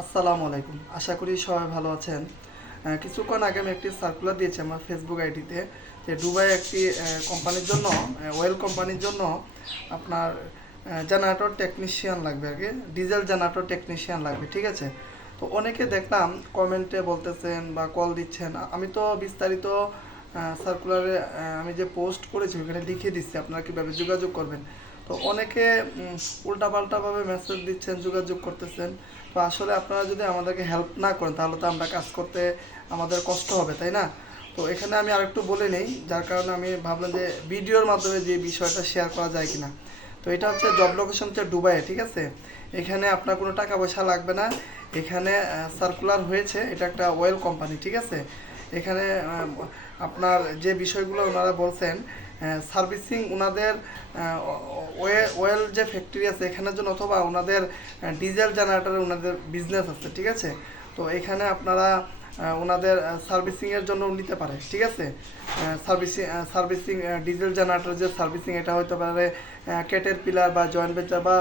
আসসালামু আলাইকুম। আশা করি সবাই ভালো আছেন। কিছুক্ষণ আগে আমি একটি সার্কুলার দিয়েছি আমার ফেসবুক আইডিতে যে দুবাই একটি কোম্পানির জন্য, ওয়েল কোম্পানির জন্য আপনার জেনারেটর টেকনিশিয়ান লাগবে, আগে ডিজেল জেনারেটর টেকনিশিয়ান লাগবে, ঠিক আছে? তো অনেকে দেখলাম কমেন্টে বলতেছেন বা কল দিচ্ছেন। আমি তো বিস্তারিত সার্কুলারে আমি যে পোস্ট করেছি ওখানে লিখে দিচ্ছি আপনারা কীভাবে যোগাযোগ করবেন। তো অনেকে উল্টাপাল্টাভাবে মেসেজ দিচ্ছেন, যোগাযোগ করতেছেন। তো আসলে আপনারা যদি আমাদেরকে হেল্প না করেন তাহলে তো আমরা কাজ করতে আমাদের কষ্ট হবে, তাই না? তো এখানে আমি আরেকটু বলে নেই, যার কারণে আমি ভাবলাম যে ভিডিওর মাধ্যমে যে বিষয়টা শেয়ার করা যায় কিনা। তো এটা হচ্ছে জব লোকেশন হচ্ছে দুবাইয়ে, ঠিক আছে? এখানে আপনার কোনো টাকা পয়সা লাগবে না। এখানে সার্কুলার হয়েছে, এটা একটা ওয়েল কোম্পানি, ঠিক আছে? এখানে আপনার যে বিষয়গুলো ওনারা বলছেন, সার্ভিসিং ওনাদের ওয়েল যে ফ্যাক্টরি আছে এখানের জন্য, অথবা ওনাদের ডিজেল জেনারেটরের ওনাদের বিজনেস আছে, ঠিক আছে? তো এখানে আপনারা ওনাদের সার্ভিসিংয়ের জন্য নিতে পারে, ঠিক আছে? সার্ভিসিং ডিজেল জেনারেটর যে সার্ভিসিং, এটা হতে পারে ক্যাটের পিলার বা জয়েন্ট ভেঞ্চার বা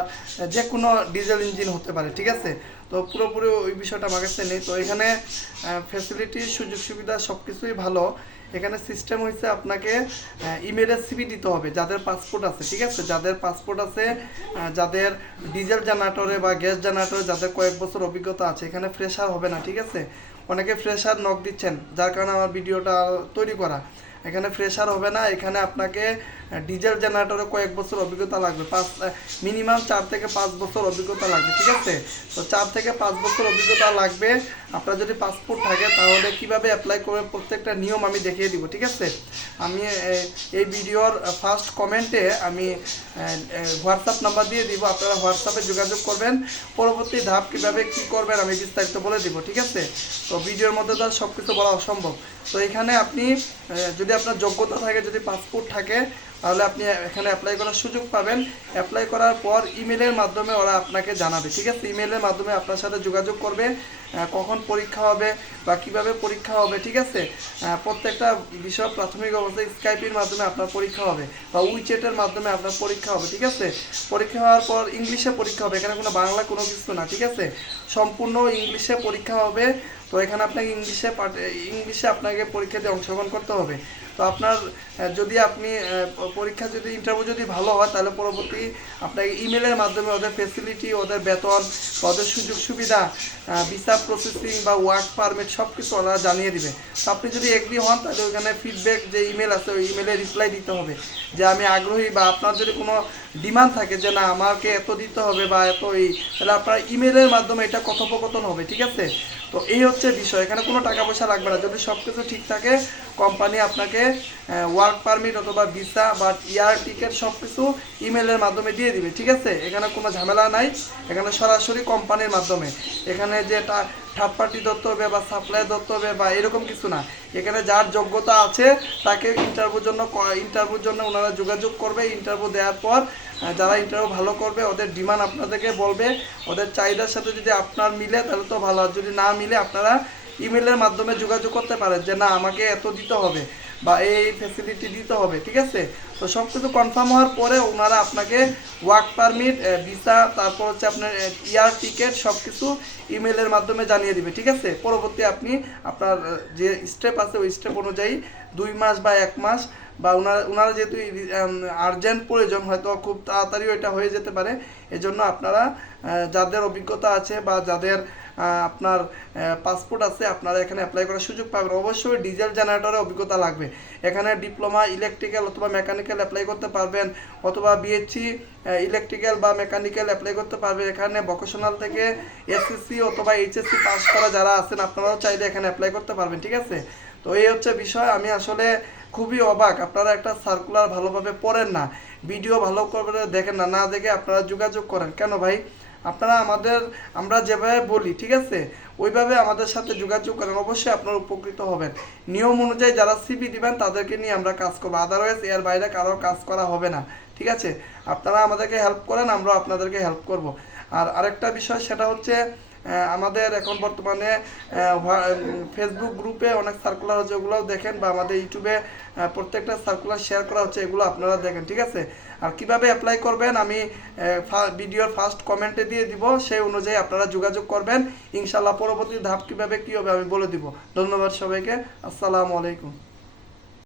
যে কোনো ডিজেল ইঞ্জিন হতে পারে, ঠিক আছে? তো পুরোপুরি ওই বিষয়টা আমার কাছে নেই। তো এখানে ফ্যাসিলিটি, সুযোগ সুবিধা সব কিছুই ভালো। এখানে সিস্টেম হয়েছে আপনাকে ইমেলে সিভি দিতে হবে যাদের পাসপোর্ট আছে, ঠিক আছে? যাদের পাসপোর্ট আছে, যাদের ডিজেল জেনারেটরে বা গ্যাস জেনারেটরে যাদের কয়েক বছর অভিজ্ঞতা আছে, এখানে ফ্রেশার হবে না, ঠিক আছে? অনেকে ফ্রেশার নক দিচ্ছেন, যার কারণে আমার ভিডিওটা তৈরি করা। এখানে ফ্রেশার হবে না, এখানে আপনাকে ডিজেল জেনারেটরে কয়েক বছর অভিজ্ঞতা লাগবে, মিনিমাম 4 থেকে 5 বছর অভিজ্ঞতা লাগবে, ঠিক আছে? তো 4 থেকে 5 বছর অভিজ্ঞতা লাগবে। আপনার যদি পাসপোর্ট থাকে তাহলে কিভাবে অ্যাপ্লাই করবে প্রত্যেকটা নিয়ম আমি দেখিয়ে দিব, ঠিক আছে? আমি এই ভিডিওর ফার্স্ট কমেন্টে আমি হোয়াটসঅ্যাপ নাম্বার দিয়ে দিব, আপনারা হোয়াটসঅ্যাপে যোগাযোগ করবেন। পরবর্তী ধাপ কিভাবে কি করবেন আমি বিস্তারিত বলে দিব, ঠিক আছে? তো ভিডিওর মধ্যে তো সব কিছু বলা অসম্ভব। তো এখানে আপনি যদি আপনার যোগ্যতা থাকে, যদি পাসপোর্ট থাকে, তাহলে আপনি এখানে অ্যাপ্লাই করার সুযোগ পাবেন। অ্যাপ্লাই করার পর ইমেলের মাধ্যমে ওরা আপনাকে জানাবে, ঠিক আছে? ইমেলের মাধ্যমে আপনার সাথে যোগাযোগ করবে কখন পরীক্ষা হবে বা কিভাবে পরীক্ষা হবে, ঠিক আছে? প্রত্যেকটা বিষয় প্রাথমিক অবস্থায় স্কাইপের মাধ্যমে আপনার পরীক্ষা হবে বা উইচ্যাটের মাধ্যমে আপনার পরীক্ষা হবে, ঠিক আছে? পরীক্ষা হওয়ার পর ইংলিশে পরীক্ষা হবে, এখানে কোনো বাংলা কোনো কিছু না, ঠিক আছে? সম্পূর্ণ ইংলিশে পরীক্ষা হবে। তো এখানে আপনাকে ইংলিশে আপনাকে পরীক্ষা দিয়ে অংশগ্রহণ করতে হবে। তো আপনার যদি আপনি পরীক্ষা যদি ইন্টারভিউ যদি ভালো হয় তাহলে পরবর্তী আপনাকে ইমেলের মাধ্যমে ওদের ফেসিলিটি, ওদের বেতন, ওদের সুযোগ সুবিধা, ভিসা প্রসেসিং বা ওয়ার্ক পারমিট সব কিছু ওরা জানিয়ে দিবে। তো আপনি যদি এগ্রি হন তাহলে ওইখানে ফিডব্যাক যে ইমেল আছে ওই ইমেলে রিপ্লাই দিতে হবে যে আমি আগ্রহী, বা আপনার যদি কোনো ডিমান্ড থাকে যে না আমাকে এত দিতে হবে বা এত তাহলে আপনার ইমেলের মাধ্যমে এটা কথোপকথন হবে, ঠিক আছে? তো এই হচ্ছে বিষয়, এখানে কোনো টাকা পয়সা লাগবে না। যদি সব কিছু ঠিক থাকে কোম্পানি আপনাকে ওয়ার্ক পারমিট অথবা ভিসা বা এয়ার টিকিট সব কিছু ইমেলের মাধ্যমে দিয়ে দিবে, ঠিক আছে? এখানে কোনো ঝামেলা নাই, এখানে সরাসরি কোম্পানির মাধ্যমে। এখানে যে থার্ড পার্টি ধরতে হবে বা সাপ্লাই ধরতে হবে বা এরকম কিছু না। এখানে যার যোগ্যতা আছে তাকে ইন্টারভিউর জন্য ওনারা যোগাযোগ করবে। ইন্টারভিউ দেওয়ার পর যারা ইন্টারভিউ ভালো করবে ওদের ডিমান্ড আপনাদেরকে বলবে, ওদের চাহিদার সাথে যদি আপনার মিলে তাহলে তো ভালো, আর যদি না মিলে আপনারা ইমেলের মাধ্যমে যোগাযোগ করতে পারেন যে না আমাকে এত দিতে হবে বা এই ফ্যাসিলিটি দিতে হবে, ঠিক আছে? তো সব কিছু কনফার্ম হওয়ার পরে ওনারা আপনাকে ওয়ার্ক পারমিট, ভিসা, তারপর হচ্ছে আপনার এয়ার টিকিট সব কিছু ইমেলের মাধ্যমে জানিয়ে দিবে, ঠিক আছে? পরবর্তী আপনি আপনার যে স্টেপ আছে ওই স্টেপ অনুযায়ী 2 মাস বা 1 মাস বা ওনারা যেহেতু আর্জেন্ট প্রয়োজন, হয়তো খুব তাড়াতাড়িও এটা হয়ে যেতে পারে। এজন্য আপনারা যাদের অভিজ্ঞতা আছে বা যাদের আপনার পাসপোর্ট আছে আপনারা এখানে অ্যাপ্লাই করার সুযোগ পাবেন। অবশ্যই ডিজেল জেনারেটরের অভিজ্ঞতা লাগবে। এখানে ডিপ্লোমা ইলেকট্রিক্যাল অথবা মেকানিক্যাল অ্যাপ্লাই করতে পারবেন, অথবা বিএসসি ইলেকট্রিক্যাল বা মেকানিক্যাল অ্যাপ্লাই করতে পারবেন। এখানে ভোকেশনাল থেকে এসএসসি অথবা এইচএসসি পাস করা যারা আছেন আপনারাও চাইলে এখানে অ্যাপ্লাই করতে পারবেন, ঠিক আছে? তো এই হচ্ছে বিষয়। আমি আসলে খুবই অবাক, আপনারা একটা সার্কুলার ভালোভাবে পড়েন না, ভিডিও ভালো করে দেখেন না, না দেখে আপনারা যোগাযোগ করেন কেন ভাই? আপনারা আমরা যেভাবে বলি, ঠিক আছে, ওইভাবে আমাদের সাথে যোগাযোগ করেন, অবশ্যই আপনারা উপকৃত হবেন। নিয়ম অনুযায়ী যারা সিভি দিবেন তাদেরকে নিয়ে আমরা কাজ করবো, আদারওয়াইজ এর বাইরে কারো কাজ করা হবে না, ঠিক আছে? আপনারা আমাদেরকে হেল্প করেন, আমরা আপনাদেরকে হেল্প করব। আর আরেকটা বিষয় সেটা হচ্ছে আমাদের এখন বর্তমানে ফেসবুক গ্রুপে অনেক সার্কুলার হচ্ছে, ওগুলোও দেখেন, বা আমাদের ইউটিউবে প্রত্যেকটা সার্কুলার শেয়ার করা হচ্ছে, এগুলো আপনারা দেখেন, ঠিক আছে? আর কিভাবে অ্যাপ্লাই করবেন আমি ভিডিওর ফার্স্ট কমেন্টে দিয়ে দিব, সেই অনুযায়ী আপনারা যোগাযোগ করবেন। ইনশাল্লাহ পরবর্তী ধাপ কিভাবে কী হবে আমি বলে দিব। ধন্যবাদ সবাইকে। আসসালামু আলাইকুম।